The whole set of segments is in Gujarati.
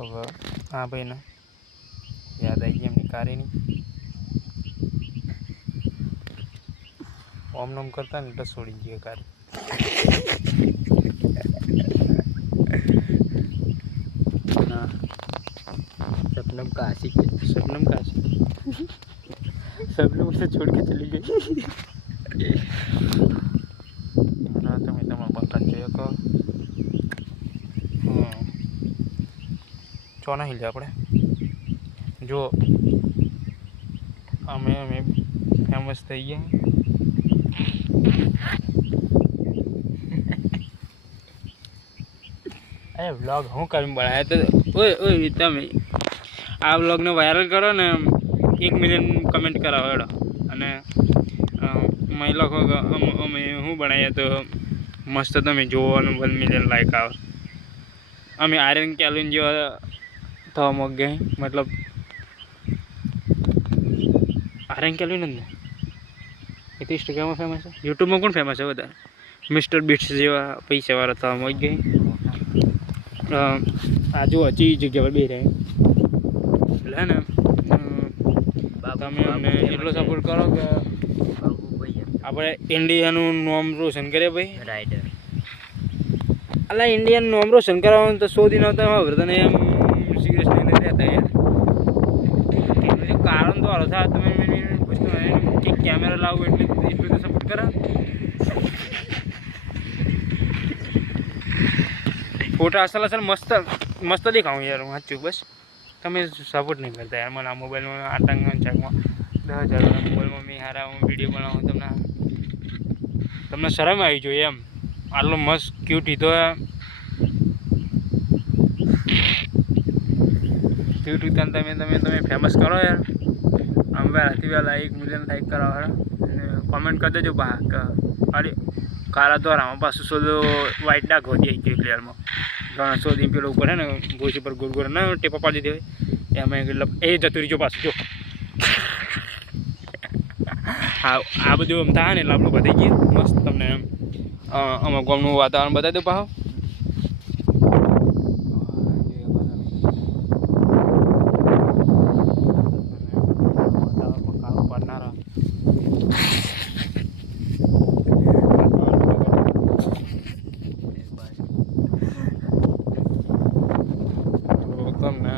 હવે આ ભાઈને યાદ આવી ગઈ એમની કારીની ઓમ નોમ કરતા ને એટલે છોડી ગઈ કારી. सपनम काशी शबनम काशी सबने उसे छोड़ के चली गई. તમે તમારા બકાન જોયો કહો ચોના હિલ આપણે જો અમે ફેમસ થઈ ગયા. અરે વ્લોગ હું કરીને બનાવ્યા તો ઓય તમે આ વ્લોગને વાયરલ કરો ને 1 મિલિયન કમેન્ટ કરાવો એડો અને મેં લખો કે અમે શું બનાવીએ તો મસ્ત તમે જોવો અને 1 મિલિયન લાઈક આવે. અમે આર્યન કેલ્વિન જેવા થવા મગ ગઈ મતલબ આર્યન કેલ્વિન જ ને એ તો ઇન્સ્ટાગ્રામમાં ફેમસ છે. યુટ્યુબમાં કોણ ફેમસ છે વધારે? મિસ્ટર બીટ્સ જેવા પૈસાવાળા થવા મગ ગઈ. આજુ હજી જગ્યા પર બે રહે એટલે હે ને તમે અમને એટલો સપોર્ટ કરો કે આપણે ઇન્ડિયાનું નામ રોશન કરીએ ભાઈ. राइडर અલા ઇન્ડિયાનું નામ રોશન કરવાનું તો 100 દિન આવતા હવે તને એમ સિરિયસ નહીં રહેતા યાર. એનું જે કારણ તો હારો થાય તમે વસ્તુ કે કેમેરા લાવો એટલું તો સપોર્ટ કરો. ફોટા અસલ મસ્ત દેખાવું યાર હું સાચું. બસ તમે સપોર્ટ નહીં કરતા યાર મને. આ મોબાઈલમાં આટંગ ચાકમાં 10,000 મોબાઈલમાં મેં હારા હું વિડીયો બનાવું તમને શરમ આવી જોઈએ એમ. આટલો મસ્ત ક્યુટ હીધો ક્યુટ હીધો તમે ફેમસ કરો યાર. આમ વહેલાથી વહેલા 1 મિલિયન લાઈક કરાવો અને કોમેન્ટ કરી દેજો બા કે અરે કાળા દ્વારામાં પાછું શોધો વ્હાઈટ ડાક વધી આવી ગયો ક્લિયરમાં. ઘણા શોધી પેલો ઉપર હે ને ગોશ ઉપર ગોળ ગોળ ના ટેપા પાડી દીધી હોય એમાં એટલે એ જતું રહીજો પાછું જો. આ બધું એમ થાય ને એટલે આપણું બધી ગયું મસ્ત. તમને એમ અમારા ગામનું વાતાવરણ બતાવી દઉં પાછું. તમને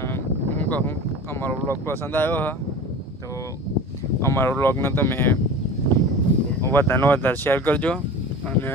હું કહું અમારો વ્લોગ પસંદ આવ્યો હા તો અમારો વ્લોગને તમે વધારે શેર કરજો અને